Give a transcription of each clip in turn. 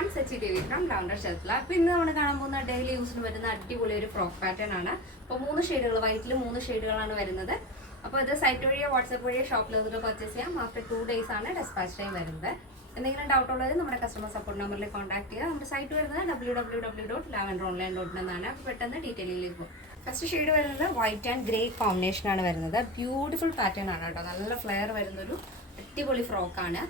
everyone, Sachi Devi from Lavender Shelf. അപ്പോൾ ഇന്ന് നമ്മൾ കാണാൻ പോകുന്ന ഡെയിലി യൂസിന് വരുന്ന അടിപൊളി ഒരു ഫ്രോക്ക് പാറ്റേൺ ആണ്. അപ്പോൾ 3 ഷെയ്ഡുകൾ, വൈറ്റിൽ 3 ഷെയ്ഡുകളാണ് വരുന്നത്. അപ്പോൾ ഇത് സൈറ്റ് വഴിയോ വാട്സാപ്പ് വഴിയോ ഷോപ്പിൽ വന്നിട്ട് പർച്ചേസ് ചെയ്യാം. ആഫ്റ്റർ 2 days ആണ് ഡെസ്പാച്ച് ടൈം വരുന്നത്. എന്തെങ്കിലും ഡൗട്ട് ഉള്ളവർ നമ്മുടെ കസ്റ്റമർ സപ്പോർട്ട് നമ്പറിൽ കോൺടാക്ട് ചെയ്യുക. നമ്മുടെ സൈറ്റ് വരുന്നത് www.lavenderonline.in എന്നാണ്. അപ്പോൾ പെട്ടെന്ന് ഡീറ്റെയിലേക്ക് പോകും. ഫസ്റ്റ് ഷെയ്ഡ് വരുന്നത് വൈറ്റ് ആൻഡ് ഗ്രേ കോമ്പിനേഷനാണ് വരുന്നത്. ബ്യൂട്ടിഫുൾ പാറ്റേൺ ആണ് കേട്ടോ. നല്ല ഫ്ലെയർ വരുന്നൊരു അടിപൊളി ഫ്രോക്കാണ്.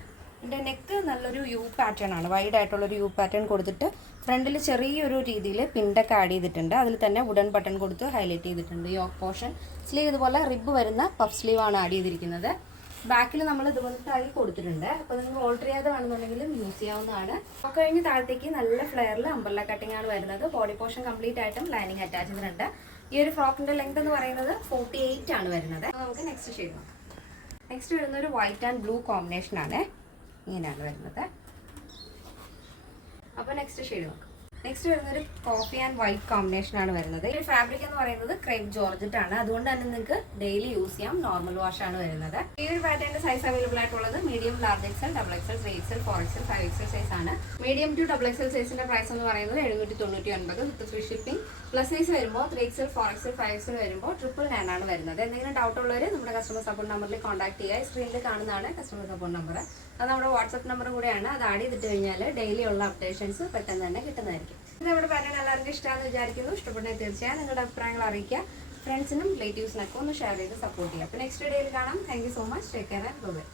ഇതിൻ്റെ നെക്ക് നല്ലൊരു യു പാറ്റേൺ ആണ്. വൈഡ് ആയിട്ടുള്ളൊരു യു പാറ്റേൺ കൊടുത്തിട്ട് ഫ്രണ്ടിൽ ചെറിയൊരു രീതിയിൽ പിണ്ടൊക്കെ ആഡ് ചെയ്തിട്ടുണ്ട്. അതിൽ തന്നെ വുഡൻ ബട്ടൺ കൊടുത്ത് ഹൈലൈറ്റ് ചെയ്തിട്ടുണ്ട്. യോക്ക് പോർഷൻ സ്ലീവ് ഇതുപോലെ റിബ് വരുന്ന പഫ് സ്ലീവ് ആണ് ആഡ് ചെയ്തിരിക്കുന്നത്. ബാക്കിൽ നമ്മൾ ഇതുപോലെ ടൈ കൊടുത്തിട്ടുണ്ട്. അപ്പോൾ നിങ്ങൾ ഓൾട്ടർ ചെയ്യാതെ വേണമെന്നുണ്ടെങ്കിലും യൂസ് ചെയ്യാവുന്നതാണ്. അപ്പോൾ കഴിഞ്ഞ് താഴത്തേക്ക് നല്ല ഫ്ലെയറിൽ അംബ്രല്ല കട്ടിംഗ് ആണ് വരുന്നത്. ബോഡി പോർഷൻ കംപ്ലീറ്റ് ആയിട്ടും ലൈനിങ് അറ്റാച്ച് ചെയ്തിട്ടുണ്ട്. ഈ ഒരു ഫ്രോക്കിൻ്റെ ലെങ്ത് എന്ന് പറയുന്നത് 48 ആണ് വരുന്നത്. നമുക്ക് നെക്സ്റ്റ് ഷെയ്ഡ് നോക്കാം. നെക്സ്റ്റ് വരുന്ന ഒരു വൈറ്റ് ആൻഡ് ബ്ലൂ കോമ്പിനേഷനാണ്. ഇങ്ങനെയാണ് വരുന്നത്. അപ്പോൾ നെക്സ്റ്റ് ഷെയ്ഡ് നോക്കാം. നെക്സ്റ്റ് വരുന്നൊരു കോഫി ആൻഡ് വൈറ്റ് കോമ്പിനേഷനാണ് വരുന്നത്. ഈ ഫാബ്രിക് എന്ന് പറയുന്നത് ക്രേപ്പ് ജോർജറ്റ് ആണ്. അതുകൊണ്ട് തന്നെ നിങ്ങൾക്ക് ഡെയിലി യൂസ് ചെയ്യാം. നോർമൽ വാഷ് ആണ് വരുന്നത്. ഈ ഒരു പാറ്റേണിന്റെ സൈസ് അവൈലബിൾ ആയിട്ടുള്ളത് medium, large XL, double XL, 3XL, 4XL, 5XL size ആണ്. മീഡിയം ടു ഡബിൾ എക്സൽ സൈസിന്റെ പ്രൈസ് എന്ന് പറയുന്നത് 799 with free shipping. Plus size വരുമ്പോൾ 3XL, 4XL, 5XL വരുമ്പോൾ 999 ആണ് വരുന്നത്. എന്തെങ്കിലും ഡൗട്ട് ഉള്ളവർ നമ്മുടെ കസ്റ്റമർ സപ്പോർട്ട് നമ്പറിൽ കോൺടാക്ട് ചെയ്യുക. സ്ക്രീനിൽ കാണുന്നതാണ് കസ്റ്റമർ സപ്പോർട്ട് നമ്പർ. അത് നമ്മുടെ വാട്സ്ആപ്പ് നമ്പർ കൂടെയാണ്. അത് ആഡ് ചെയ്തിട്ട് കഴിഞ്ഞാൽ ഡെയിലി ഉള്ള അപ്ഡേഷൻസ് പെട്ടെന്ന് തന്നെ കിട്ടുന്നതായിരിക്കും. നമ്മുടെ പാറ്റേൺ എല്ലാവർക്കും ഇഷ്ടമാണെന്ന് വിചാരിക്കുന്നു. ഇഷ്ടപ്പെട്ടെങ്കിൽ തീർച്ചയായും നിങ്ങളുടെ അഭിപ്രായങ്ങൾ അറിയിക്കുക. ഫ്രണ്ട്സിനും റിലേറ്റീവ്സിനൊക്കെ ഒന്ന് ഷെയർ ചെയ്ത് സപ്പോർട്ട് ചെയ്യുക. അപ്പോൾ നെക്സ്റ്റ് ഡേയിൽ കാണാം. Thank you so much. Take care and by.